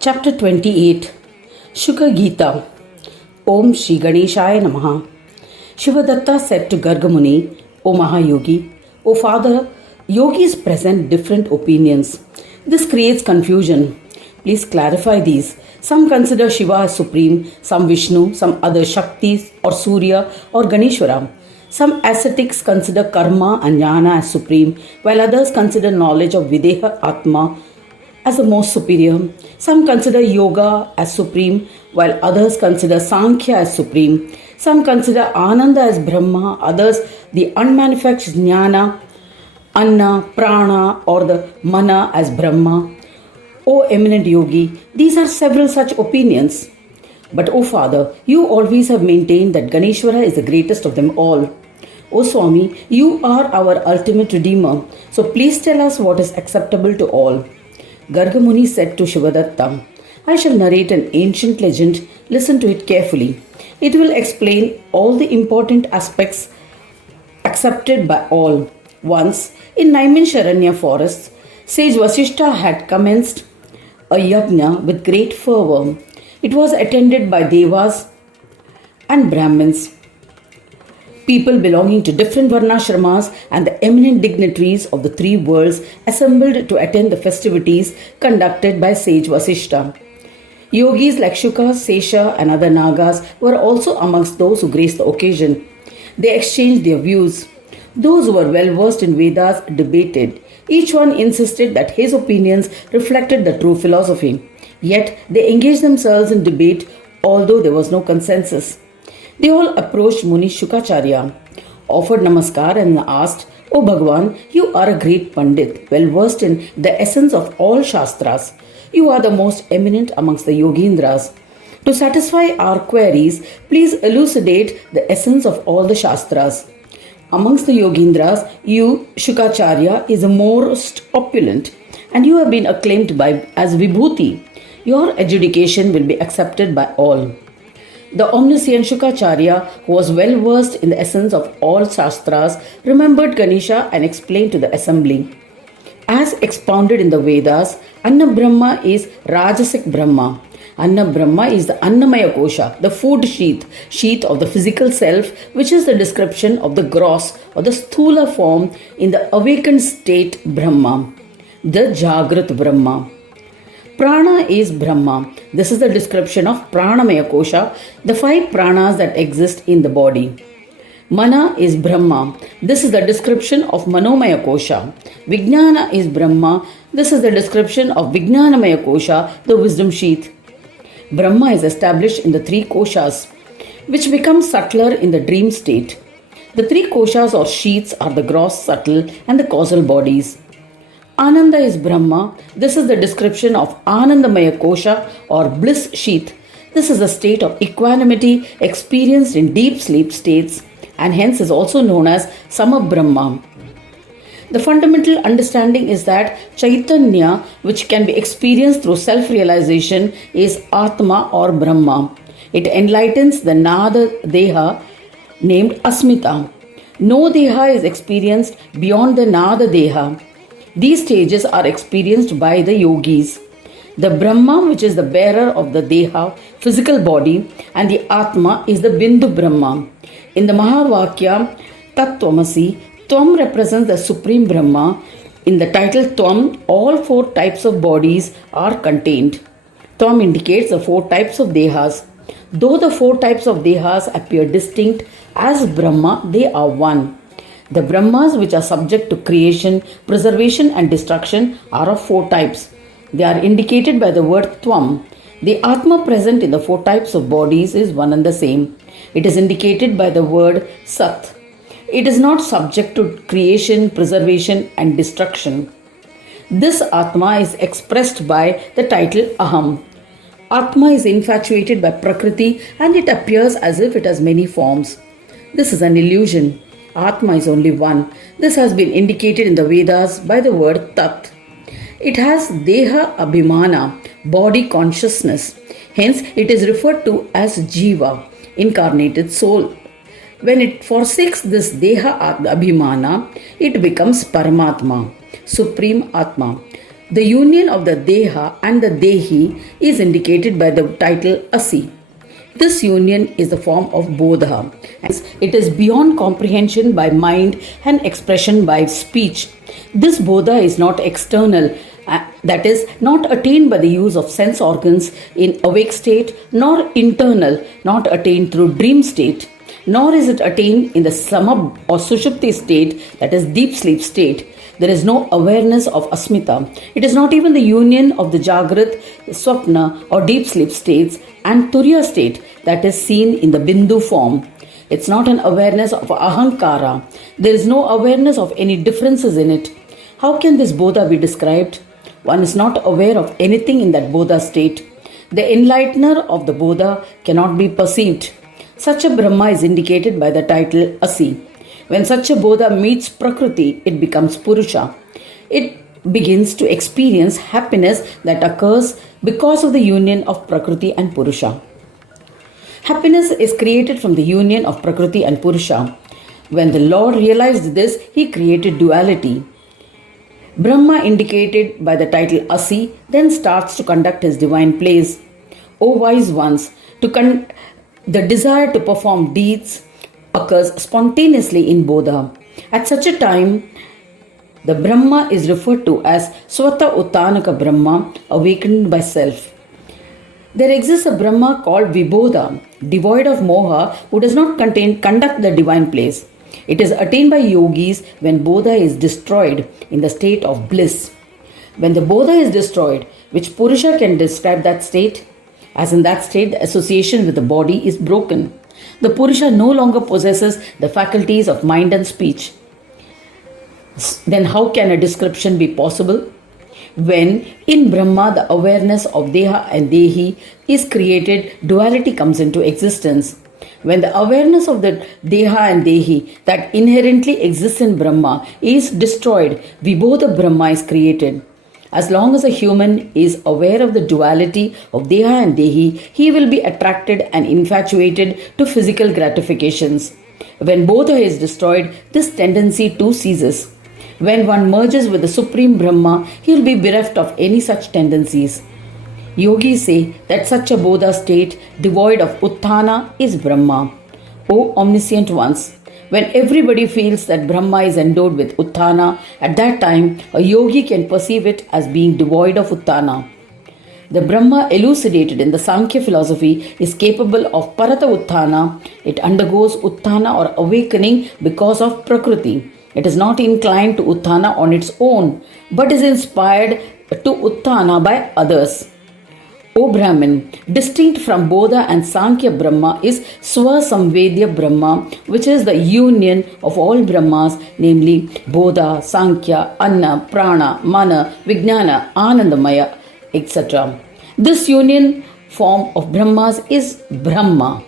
Chapter 28 Shuka Gita. Om Shri Ganeshaya Namaha. Shivadatta said to Gargamuni, O Mahayogi, O Father, yogis present different opinions. This creates confusion. Please clarify these. Some consider Shiva as supreme, some Vishnu, some other Shaktis or Surya or Ganeshwara. Some ascetics consider karma and jnana as supreme, while others consider knowledge of Videha Atma as the most superior. Some consider yoga as supreme, while others consider Sankhya as supreme. Some consider Ananda as Brahma, others the unmanifested Jnana, Anna, Prana or the Mana as Brahma. O eminent yogi, these are several such opinions. But O Father, you always have maintained that Ganeshwara is the greatest of them all. O Swami, you are our ultimate redeemer, so please tell us what is acceptable to all. Gargamuni said to Shivadatta, I shall narrate an ancient legend. Listen to it carefully. It will explain all the important aspects accepted by all. Once, in Naimisharanya forests, Sage Vasishta had commenced a yajna with great fervour. It was attended by devas and brahmins, people belonging to different varnashramas, and the eminent dignitaries of the three worlds assembled to attend the festivities conducted by Sage Vasishta. Yogis like Shuka, Sesha and other Nagas were also amongst those who graced the occasion. They exchanged their views. Those who were well versed in Vedas debated. Each one insisted that his opinions reflected the true philosophy. Yet they engaged themselves in debate, although there was no consensus. They all approached Muni Shukacharya, offered namaskar and asked, O Bhagwan, you are a great Pandit, well versed in the essence of all Shastras. You are the most eminent amongst the Yogindras. To satisfy our queries, please elucidate the essence of all the Shastras. Amongst the Yogindras, you, Shukacharya, is the most opulent, and you have been acclaimed as Vibhuti. Your adjudication will be accepted by all. The omniscient Shukacharya, who was well versed in the essence of all Shastras, remembered Ganesha and explained to the assembly. As expounded in the Vedas, Anna Brahma is Rajasic Brahma. Anna Brahma is the Annamaya Kosha, the food sheath of the physical self, which is the description of the gross or the sthula form in the awakened state Brahma, the Jagrat Brahma. Prana is Brahma. This is the description of Pranamaya Kosha, the 5 pranas that exist in the body. Mana is Brahma. This is the description of Manomaya Kosha. Vijnana is Brahma. This is the description of Vijnanamaya Kosha, the wisdom sheath. Brahma is established in the 3 koshas, which become subtler in the dream state. The 3 koshas or sheaths are the gross, subtle, and the causal bodies. Ananda is Brahma. This is the description of Anandamaya Kosha or bliss sheath. This is a state of equanimity experienced in deep sleep states and hence is also known as Sama Brahma. The fundamental understanding is that Chaitanya, which can be experienced through self-realization, is Atma or Brahma. It enlightens the Nada Deha named Asmita. No Deha is experienced beyond the Nada Deha. These stages are experienced by the yogis. The Brahma, which is the bearer of the Deha, physical body, and the Atma is the Bindu Brahma. In the Mahavakya, Tattvamasi, Tvam represents the Supreme Brahma. In the title Tvam, all 4 types of bodies are contained. Tvam indicates the 4 types of Dehas. Though the 4 types of Dehas appear distinct as Brahma, they are one. The Brahmas which are subject to creation, preservation and destruction are of 4 types. They are indicated by the word Tvam. The Atma present in the 4 types of bodies is one and the same. It is indicated by the word Sat. It is not subject to creation, preservation and destruction. This Atma is expressed by the title Aham. Atma is infatuated by Prakriti and it appears as if it has many forms. This is an illusion. Atma is only one. This has been indicated in the Vedas by the word Tat. It has Deha Abhimana, body consciousness. Hence, it is referred to as Jiva, incarnated soul. When it forsakes this Deha Abhimana, it becomes Paramatma, Supreme Atma. The union of the Deha and the Dehi is indicated by the title Asi. This union is the form of Bodha. It is beyond comprehension by mind and expression by speech. This Bodha is not external, that is, not attained by the use of sense organs in awake state, nor internal, not attained through dream state, nor is it attained in the Sama or Sushupti state, that is, deep sleep state. There is no awareness of Asmita. It is not even the union of the Jagrat, Swapna or deep sleep states and Turiya state that is seen in the Bindu form. It's not an awareness of Ahankara. There is no awareness of any differences in it. How can this Bodha be described? One is not aware of anything in that Bodha state. The enlightener of the Bodha cannot be perceived. Such a Brahma is indicated by the title Asi. When such a Bodha meets Prakriti, it becomes Purusha. It begins to experience happiness that occurs because of the union of Prakriti and Purusha. Happiness is created from the union of Prakriti and Purusha. When the Lord realized this, he created duality. Brahma, indicated by the title Asi, then starts to conduct his divine plays. O wise ones, the desire to perform deeds occurs spontaneously in Bodha. At such a time, the Brahma is referred to as Swata Uttanaka Brahma, awakened by self. There exists a Brahma called Vibodha, devoid of moha, who does not conduct the divine plays. It is attained by yogis when Bodha is destroyed in the state of bliss. When the Bodha is destroyed, which Purusha can describe that state? As in that state, the association with the body is broken. The Purusha no longer possesses the faculties of mind and speech. Then how can a description be possible? When in Brahma the awareness of Deha and Dehi is created, duality comes into existence. When the awareness of the Deha and Dehi that inherently exists in Brahma is destroyed, Vibodha Brahma is created. As long as a human is aware of the duality of Deha and Dehi, he will be attracted and infatuated to physical gratifications. When Bodha is destroyed, this tendency too ceases. When one merges with the Supreme Brahma, he will be bereft of any such tendencies. Yogis say that such a Bodha state, devoid of Utthana, is Brahma. O omniscient ones, when everybody feels that Brahma is endowed with Utthana, at that time a yogi can perceive it as being devoid of Utthana. The Brahma elucidated in the Sankhya philosophy is capable of Parata Utthana. It undergoes Utthana or awakening because of Prakriti. It is not inclined to Utthana on its own, but is inspired to Utthana by others. O Brahmin, distinct from Bodha and Sankhya Brahma is Swasamvedya Brahma, which is the union of all Brahmas, namely Bodha, Sankhya, Anna, Prana, Mana, Vijnana, Anandamaya, etc. This union form of Brahmas is Brahma.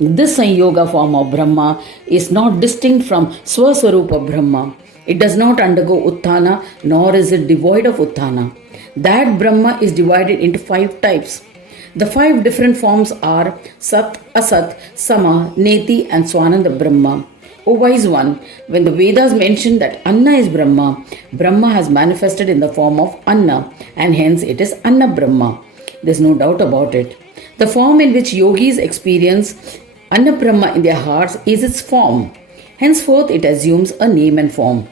This Sanyoga form of Brahma is not distinct from Swaswarupa Brahma. It does not undergo Utthana, nor is it devoid of Utthana. That Brahma is divided into 5 types. The 5 different forms are Sat, Asat, Sama, Neti and Swananda Brahma. O wise one, when the Vedas mention that Anna is Brahma, Brahma has manifested in the form of Anna and hence it is Anna Brahma. There is no doubt about it. The form in which yogis experience Anna Brahma in their hearts is its form. Henceforth it assumes a name and form.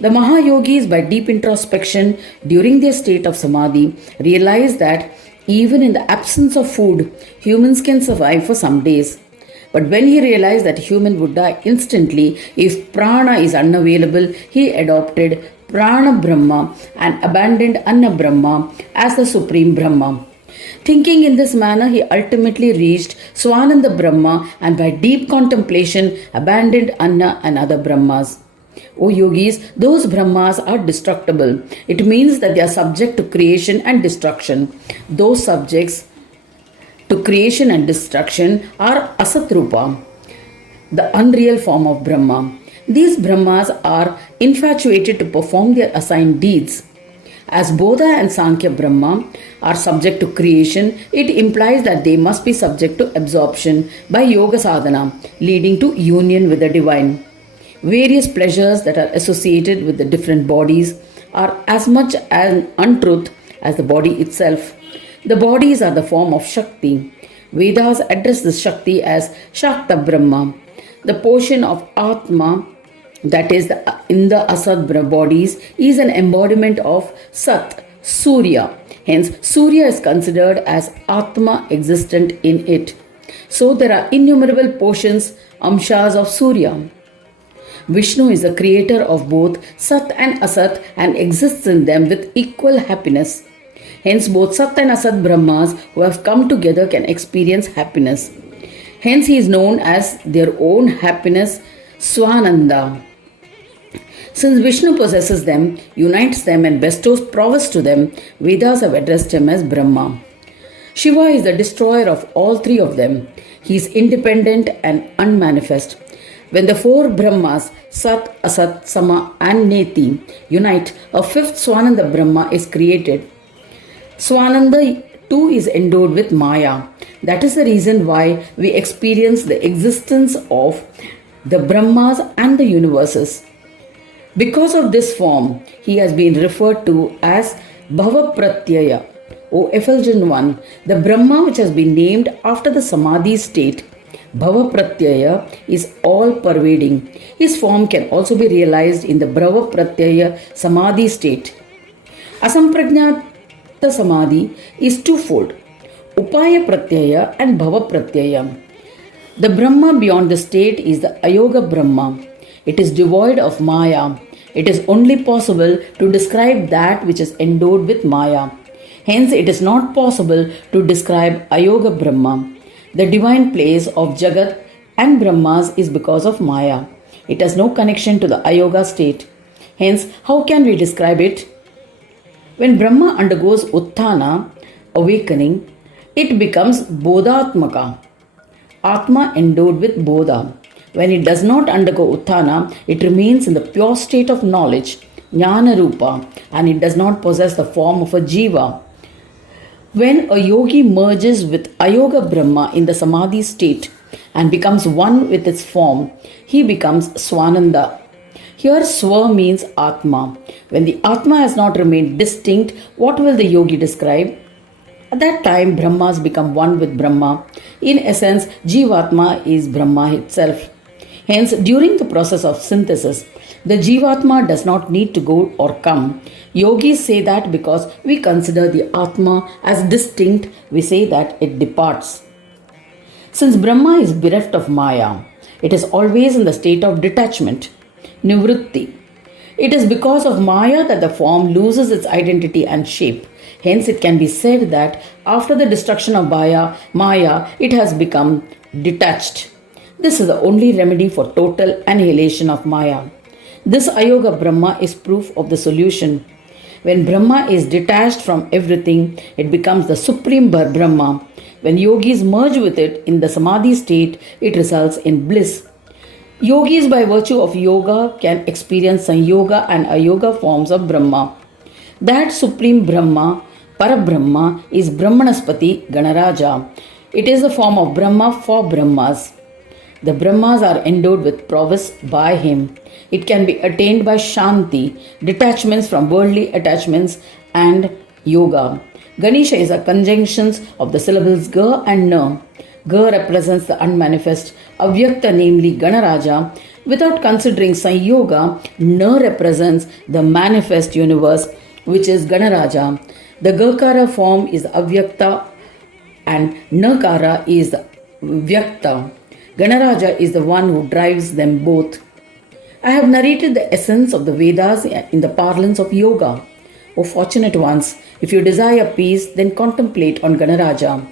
The Mahayogis, by deep introspection during their state of Samadhi, realize that even in the absence of food, humans can survive for some days. But when he realized that a human would die instantly if prana is unavailable, he adopted Prana Brahma and abandoned Anna Brahma as the Supreme Brahma. Thinking in this manner, he ultimately reached Swananda Brahma and by deep contemplation abandoned Anna and other Brahmas. O yogis, those Brahmas are destructible. It means that they are subject to creation and destruction. Those subjects to creation and destruction are Asatrupa, the unreal form of Brahma. These Brahmas are infatuated to perform their assigned deeds. As Bodha and Sankhya Brahma are subject to creation, it implies that they must be subject to absorption by yoga sadhana, leading to union with the divine. Various pleasures that are associated with the different bodies are as much an untruth as the body itself. The bodies are the form of Shakti. Vedas address this Shakti as Shakta Brahma. The portion of Atma, that is in the Asad bodies, is an embodiment of Sat, Surya. Hence, Surya is considered as Atma existent in it. So there are innumerable portions, Amshas of Surya. Vishnu is the creator of both Sat and Asat and exists in them with equal happiness. Hence, both Sat and Asat Brahmas who have come together can experience happiness. Hence, he is known as their own happiness, Swananda. Since Vishnu possesses them, unites them, and bestows prowess to them, Vedas have addressed him as Brahma. Shiva is the destroyer of all three of them. He is independent and unmanifest. When the four Brahmas, Sat, Asat, Sama, and Neti, unite, a fifth Swananda Brahma is created. Swananda too is endowed with Maya. That is the reason why we experience the existence of the Brahmas and the universes. Because of this form, he has been referred to as Bhavapratyaya, O effulgent one, the Brahma which has been named after the Samadhi state. Bhavapratyaya is all-pervading. His form can also be realized in the Bhavapratyaya Samadhi state. Asamprajnata Samadhi is twofold, Upaya Pratyaya and Bhava Pratyaya. The Brahma beyond the state is the Ayoga Brahma. It is devoid of Maya. It is only possible to describe that which is endowed with Maya. Hence, it is not possible to describe Ayoga Brahma. The divine place of Jagat and Brahmas is because of Maya. It has no connection to the Ayoga state. Hence, how can we describe it? When Brahma undergoes Utthana, awakening, it becomes Bodhatmaka, Atma endowed with Bodha. When it does not undergo Utthana, it remains in the pure state of knowledge, Jnana Rupa, and it does not possess the form of a Jiva. When a yogi merges with Ayoga Brahma in the Samadhi state and becomes one with its form, he becomes Swananda. Here Swa means Atma. When the Atma has not remained distinct, what will the yogi describe? At that time, Brahmas become one with Brahma. In essence, Jivatma is Brahma itself. Hence, during the process of synthesis, the Jivatma does not need to go or come. Yogis say that because we consider the Atma as distinct, we say that it departs. Since Brahma is bereft of Maya, it is always in the state of detachment, Nivritti. It is because of Maya that the form loses its identity and shape. Hence, it can be said that after the destruction of Maya, it has become detached. This is the only remedy for total annihilation of Maya. This Ayoga Brahma is proof of the solution. When Brahma is detached from everything, it becomes the supreme Brahma. When yogis merge with it in the Samadhi state, it results in bliss. Yogis, by virtue of yoga, can experience Sanyoga and Ayoga forms of Brahma. That supreme Brahma, Parabrahma, is Brahmanaspati Vinayaka. It is the form of Brahma for Brahmas. The Brahmas are endowed with prowess by him. It can be attained by Shanti, detachments from worldly attachments, and Yoga. Ganesha is a conjunction of the syllables Ga and Na. Ga represents the unmanifest, Avyakta, namely Vinayaka. Without considering Sanyoga, Na represents the manifest universe, which is Vinayaka. The Gakara form is Avyakta and Nakara is Vyakta. Vinayaka is the one who drives them both. I have narrated the essence of the Vedas in the parlance of yoga. O fortunate ones, if you desire peace, then contemplate on Vinayaka.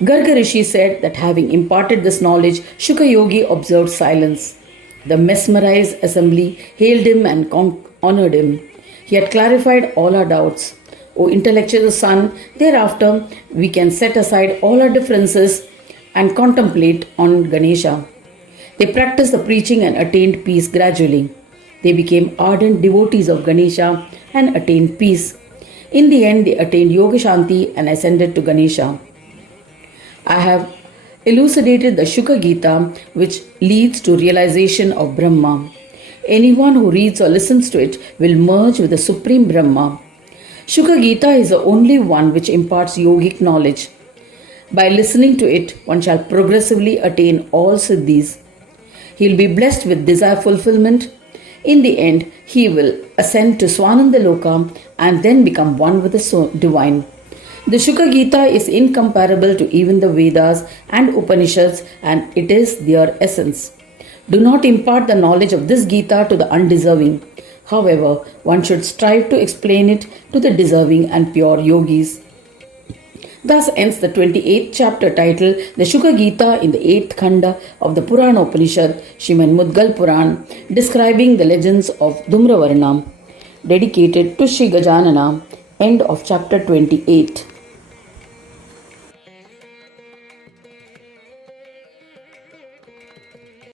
Garga Rishi said that having imparted this knowledge, Shuka Yogi observed silence. The mesmerized assembly hailed him and honored him. He had clarified all our doubts. O intellectual son, thereafter we can set aside all our differences and contemplate on Ganesha. They practiced the preaching and attained peace gradually. They became ardent devotees of Ganesha and attained peace. In the end, they attained Yoga Shanti and ascended to Ganesha. I have elucidated the Shuka Gita, which leads to realization of Brahma. Anyone who reads or listens to it will merge with the Supreme Brahma. Shuka Gita is the only one which imparts yogic knowledge. By listening to it, one shall progressively attain all siddhis. He will be blessed with desire fulfillment. In the end, he will ascend to Swananda Loka and then become one with the divine. The Shuka Gita is incomparable to even the Vedas and Upanishads, and it is their essence. Do not impart the knowledge of this Gita to the undeserving. However, one should strive to explain it to the deserving and pure yogis. Thus ends the 28th chapter titled The Shuka Gita in the 8th Khanda of the Purana Upanishad, Srimad Mudgal Purana, describing the legends of Dhumravarna, dedicated to Sri Gajanana. End of chapter 28.